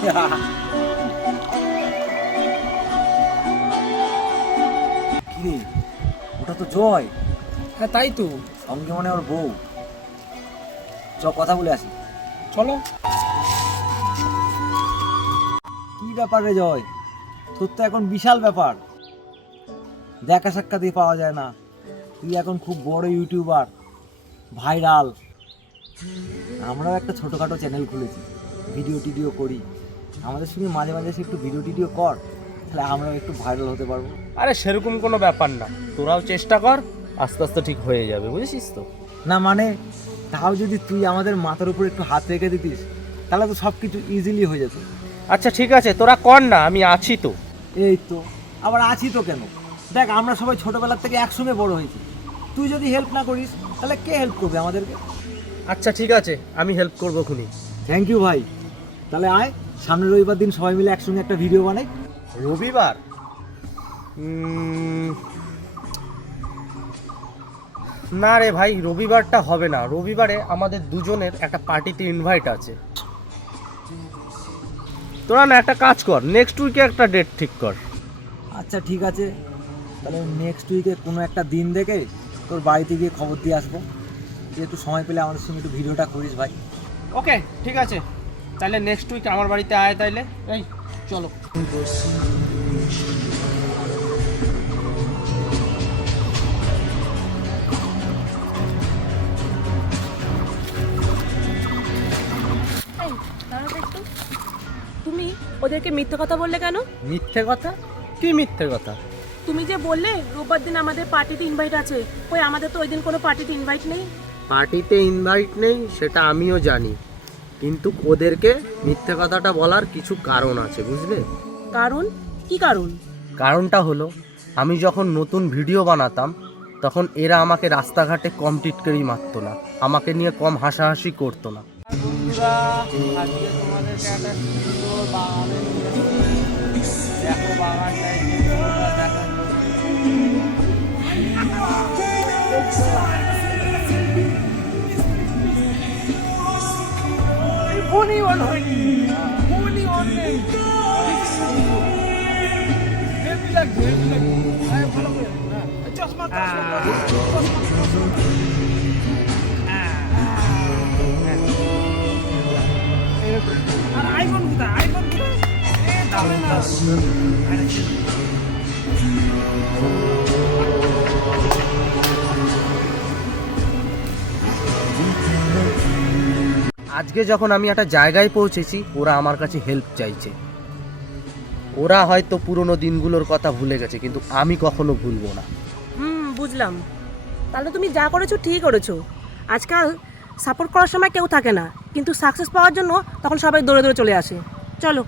কিরে, ওটা তো জয়। হ্যাঁ তাই তো। সঙ্গে মনে ওর বউ। চ কথা বলে আসি। চলো। কি ব্যাপার রে জয়, তোর তো এখন বিশাল ব্যাপার, দেখা সাক্ষাৎই পাওয়া যায় না। তুই এখন খুব বড় ইউটিউবার, ভাইরাল। আমরাও একটা ছোটোখাটো চ্যানেল খুলেছি, ভিডিও টিডিও করি। আমাদের সঙ্গে মাঝে মাঝে এসে একটু ভিডিও টিডিও কর, তাহলে আমরাও একটু ভাইরাল হতে পারবো। আরে সেরকম কোনো ব্যাপার না, তোরাও চেষ্টা কর, আস্তে আস্তে ঠিক হয়ে যাবে, বুঝেছিস তো? না মানে, তাও যদি তুই আমাদের মাথার উপর একটু হাত রেখে দিতিস, তাহলে তো সব কিছু ইজিলি হয়ে যেত। আচ্ছা ঠিক আছে, তোরা কর না, আমি আছি তো। এই তো, আবার আছি তো কেন? দেখ, আমরা সবাই ছোটোবেলার থেকে একসঙ্গে বড় হয়েছি। তুই যদি হেল্প না করিস, তাহলে কে হেল্প করবে আমাদেরকে? আচ্ছা ঠিক আছে, আমি হেল্প করবো খুনি। থ্যাংক ইউ ভাই। তাহলে আয়, সামনের রবিবার দিন সবাই মিলে একসঙ্গে একটা ভিডিও বানাই। রবিবার? না রে ভাই, রবিবারটা হবে না। রবিবারে আমাদের দুজনের একটা পার্টিতে ইনভাইট আছে। তোরা না একটা কাজ কর, নেক্সট উইকে একটা ডেট ঠিক কর। আচ্ছা ঠিক আছে, তাহলে নেক্সট উইকে কোনো একটা দিন দেখে তোর বাড়িতে গিয়ে খবর দিয়ে আসবো, যেহেতু সময় পেলে আমাদের সঙ্গে একটু ভিডিওটা করিস ভাই। ওকে ঠিক আছে, তাহলে নেক্সট উইক আমার বাড়িতে আয় তাইলে। এই চলো। এই, দাঁড়াও তো একটু। তুমি ওদেরকে মিথ্যে কথা বললে কেন? মিথ্যে কথা? কি মিথ্যে কথা? তুমি যে বললে রোববার দিন আমাদের পার্টিতে ইনভাইট আছে, ওই আমাদের তো ওই দিন কোনো পার্টিতে ইনভাইট নেই। পার্টিতে ইনভাইট নেই সেটা আমিও জানি, কিন্তু ওদেরকে মিথ্যে কথাটা বলার কিছু কারণ আছে, বুঝলে? কারণ? কি কারণ? কারণটা হলো, আমি যখন নতুন ভিডিও বানাতাম তখন এরা আমাকে রাস্তাঘাটে কম টিটকারি মারতো না, আমাকে নিয়ে কম হাসাহাসি করতো না। আজকে যখন আমি একটা জায়গায় পৌঁছেছি, ওরা আমার কাছে হেল্প চাইছে। ওরা হয়তো পুরনো দিনগুলোর কথা ভুলে গেছে, কিন্তু আমি কখনো ভুলবো না। বুঝলাম। তাহলে তুমি যা করেছো ঠিক করেছো। আজকাল সাপোর্ট করার সময় কেউ থাকে না, কিন্তু সাকসেস পাওয়ার জন্য তখন সবাই দৌড়ে দৌড়ে চলে আসে। চলো।